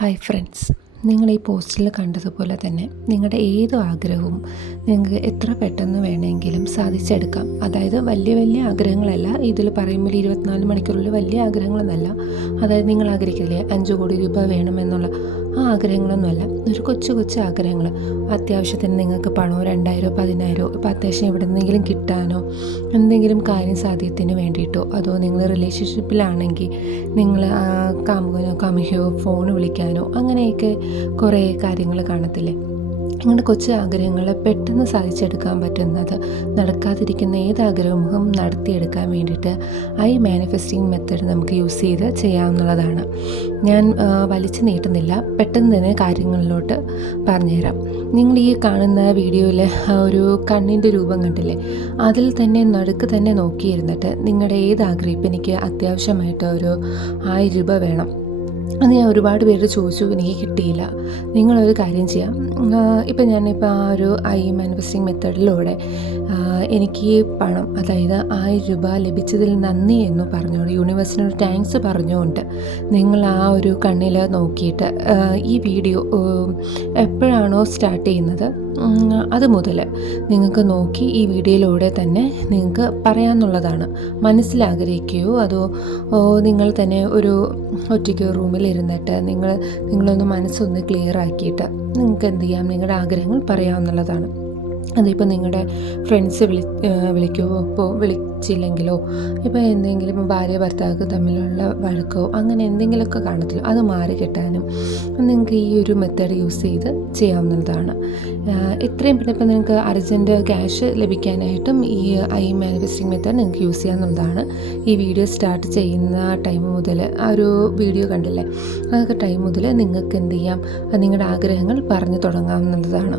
Hi friends, നിങ്ങൾ ഈ പോസ്റ്റിൽ കണ്ടതുപോലെ തന്നെ നിങ്ങളുടെ ഏത് ആഗ്രഹവും നിങ്ങൾക്ക് എത്ര പെട്ടെന്ന് വേണമെങ്കിലും സാധിച്ചെടുക്കാം. അതായത് വലിയ വലിയ ആഗ്രഹങ്ങളല്ല, ഇതിൽ പറയുമ്പോൾ 24 മണിക്കൂറിൽ വലിയ ആഗ്രഹങ്ങളൊന്നുമല്ല. അതായത് നിങ്ങൾ ആഗ്രഹിക്കില്ലേ 5 കോടി രൂപ വേണമെന്നുള്ള ആ ആഗ്രഹങ്ങളൊന്നുമല്ല, ഒരു കൊച്ചു കൊച്ചു ആഗ്രഹങ്ങൾ. അത്യാവശ്യത്തിന് നിങ്ങൾക്ക് പണമോ 2000 10,000 ഇപ്പോൾ അത്യാവശ്യം എവിടെ നിന്നെങ്കിലും കിട്ടാനോ എന്തെങ്കിലും കാര്യം സാധ്യത്തിന് വേണ്ടിയിട്ടോ, അതോ നിങ്ങൾ റിലേഷൻഷിപ്പിലാണെങ്കിൽ നിങ്ങൾ കാമുകനോ കാമുകിയോ ഫോൺ വിളിക്കാനോ അങ്ങനെയൊക്കെ കുറേ കാര്യങ്ങൾ കാണത്തില്ലേ. നിങ്ങളുടെ കൊച്ചു ആഗ്രഹങ്ങളെ പെട്ടെന്ന് സാധിച്ചെടുക്കാൻ പറ്റുന്നത്, നടക്കാതിരിക്കുന്ന ഏത് ആഗ്രഹവും നടത്തിയെടുക്കാൻ വേണ്ടിയിട്ട് മാനിഫെസ്റ്റിംഗ് മെത്തേഡ് നമുക്ക് യൂസ് ചെയ്ത് ചെയ്യാവുന്നതാണ്. ഞാൻ വലിച്ചു നീട്ടുന്നില്ല, പെട്ടെന്ന് തന്നെ കാര്യങ്ങളിലോട്ട് പറഞ്ഞുതരാം. നിങ്ങൾ ഈ കാണുന്ന വീഡിയോയിൽ ഒരു കണ്ണിൻ്റെ രൂപം കണ്ടില്ലേ, അതിൽ തന്നെ നടുക്ക് തന്നെ നോക്കിയിരുന്നിട്ട് നിങ്ങളുടെ ഏത് ആഗ്രഹം, ഇപ്പം എനിക്ക് അത്യാവശ്യമായിട്ട് ഒരു 1000 രൂപ വേണം, അത് ഞാൻ ഒരുപാട് പേര് ചോദിച്ചു, എനിക്ക് കിട്ടിയില്ല. നിങ്ങളൊരു കാര്യം ചെയ്യാം, ഇപ്പം ഞാനിപ്പോൾ ആ ഒരു മാനിഫെസ്റ്റിംഗ് മെത്തേഡിലൂടെ എനിക്ക് പണം, അതായത് 1000 രൂപ ലഭിച്ചതിൽ നന്ദി എന്ന് പറഞ്ഞുകൊണ്ട്, യൂണിവേഴ്സിനൊരു താങ്ക്സ് പറഞ്ഞുകൊണ്ട് നിങ്ങൾ ആ ഒരു കണ്ണിൽ നോക്കിയിട്ട് ഈ വീഡിയോ എപ്പോഴാണോ സ്റ്റാർട്ട് ചെയ്യുന്നത് അത് മുതൽ നിങ്ങൾക്ക് നോക്കി ഈ വീഡിയോയിലൂടെ തന്നെ നിങ്ങൾക്ക് പറയാമെന്നുള്ളതാണ്. മനസ്സിലാഗ്രഹിക്കുകയോ അതോ നിങ്ങൾ തന്നെ ഒരു ഒറ്റയ്ക്ക് റൂമിലിരുന്നിട്ട് നിങ്ങളൊന്ന് മനസ്സൊന്ന് ക്ലിയർ ആക്കിയിട്ട് നിങ്ങൾക്ക് എന്ത് ചെയ്യാം, നിങ്ങളുടെ ആഗ്രഹങ്ങൾ പറയാമെന്നുള്ളതാണ്. അതിപ്പോൾ നിങ്ങളുടെ ഫ്രണ്ട്സ് വിളിച്ചില്ലെങ്കിലോ, ഇപ്പോൾ എന്തെങ്കിലും ഭാര്യ ഭർത്താവ് തമ്മിലുള്ള വഴക്കോ അങ്ങനെ എന്തെങ്കിലുമൊക്കെ കാണത്തില്ല, അത് മാറി കിട്ടാനും നിങ്ങൾക്ക് ഈ ഒരു മെത്തേഡ് യൂസ് ചെയ്ത് ചെയ്യാവുന്നതാണ്. എത്രയും പിന്നെ ഇപ്പോൾ നിങ്ങൾക്ക് അർജൻറ്റ് ക്യാഷ് ലഭിക്കാനായിട്ടും ഈ മാനിഫെസ്റ്റിംഗ് മെത്തേഡ് നിങ്ങൾക്ക് യൂസ് ചെയ്യാവുന്നതാണ്. ഈ വീഡിയോ സ്റ്റാർട്ട് ചെയ്യുന്ന ടൈം മുതൽ, ആ ഒരു വീഡിയോ കണ്ടില്ലേ, അതൊക്കെ ടൈം മുതൽ നിങ്ങൾക്ക് എന്ത് ചെയ്യാം, നിങ്ങളുടെ ആഗ്രഹങ്ങൾ പറഞ്ഞു തുടങ്ങാവുന്നതാണ്.